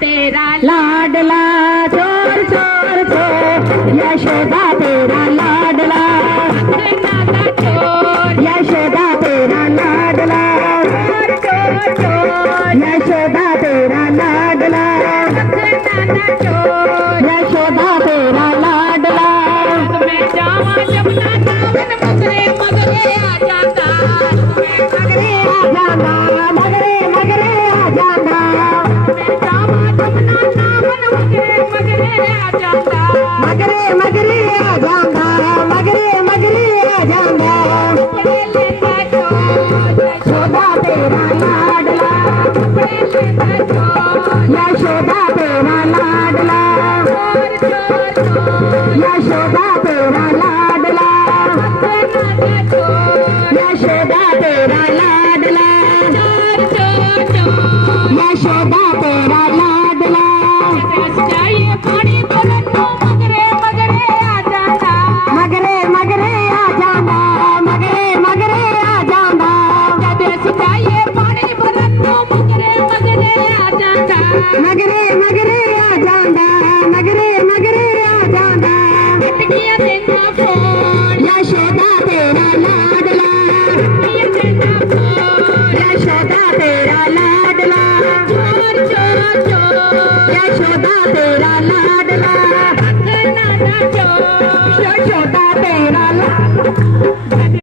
तेरा लाडला चोर चोर चोर यशोदा तेरा लाडला नाना चोर यशोदा तेरा लाडला चोर चोर चोर यशोदा तेरा लाडला नाना चोर यशोदा तेरा लाडला मैं जावा जमुना सावन मगरे मगरे आ जाता मगरे आ जाना मगरे मगरे आ जाना मैं जावा जमुना सावन मगरे मगरे आ जाता मगरे मगरे आ जाना मगरे मगरे आ जाना कपड़े लेना चोर यशोदा तेरा लाडला कपड़े लेना चोर यशोदा तेरा लाडला चोर चोर चोर यशोदा तेरा लाडला नाना चोर यशोदा तेरा लाडला चोर चोर चोर यशोदा तेरा लाडला जाइए पानी बरनो मगरे मगरे आ जाता मगरे मगरे आ जाना मगरे मगरे आ जाना देश जाइए पानी बरनो मगरे मगरे आ जाता मगरे मगरे आ जाना मगरे मगरे आ जाना किया देना फोन यशोदा तेरा लाडला किया देना फोन यशोदा तेरा लाडला चोर चोर चोर यशोदा तेरा लाडला नाना चोर